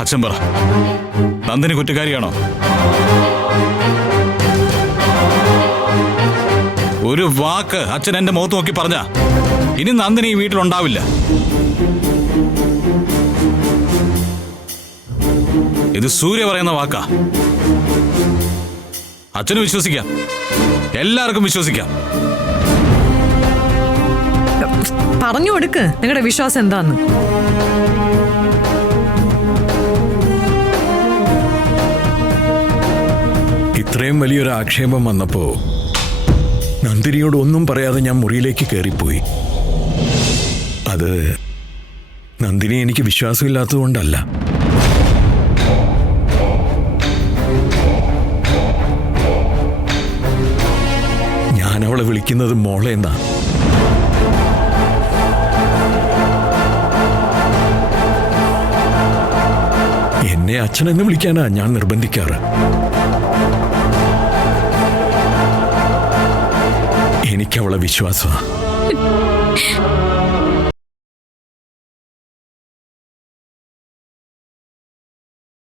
അച്ഛൻ പറ, നന്ദിനി കുറ്റക്കാരിയാണോ? ഒരു വാക്ക് അച്ഛൻ എന്റെ മുഖത്ത് നോക്കി പറഞ്ഞ ഇനി നന്ദിനി ഈ വീട്ടിലുണ്ടാവില്ല. ഇത് സൂര്യ പറയുന്ന വാക്കാ. അച്ഛന് വിശ്വസിക്കാം, എല്ലാവർക്കും വിശ്വസിക്കാം. പറഞ്ഞു കൊടുക്ക് നിങ്ങളുടെ വിശ്വാസം എന്താന്ന്. ഇത്രയും വലിയൊരു ആക്ഷേപം വന്നപ്പോ നന്ദിനിയോട് ഒന്നും പറയാതെ ഞാൻ മുറിയിലേക്ക് കയറിപ്പോയി. അത് നന്ദിനി എനിക്ക് വിശ്വാസമില്ലാത്തതുകൊണ്ടല്ല. ഞാൻ അവളെ വിളിക്കുന്നത് മോളെ എന്നാ. എന്നെ അച്ഛനെന്ന് വിളിക്കാനാ ഞാൻ നിർബന്ധിക്കാറ്. എനിക്കവളെ വിശ്വാസമാണ്.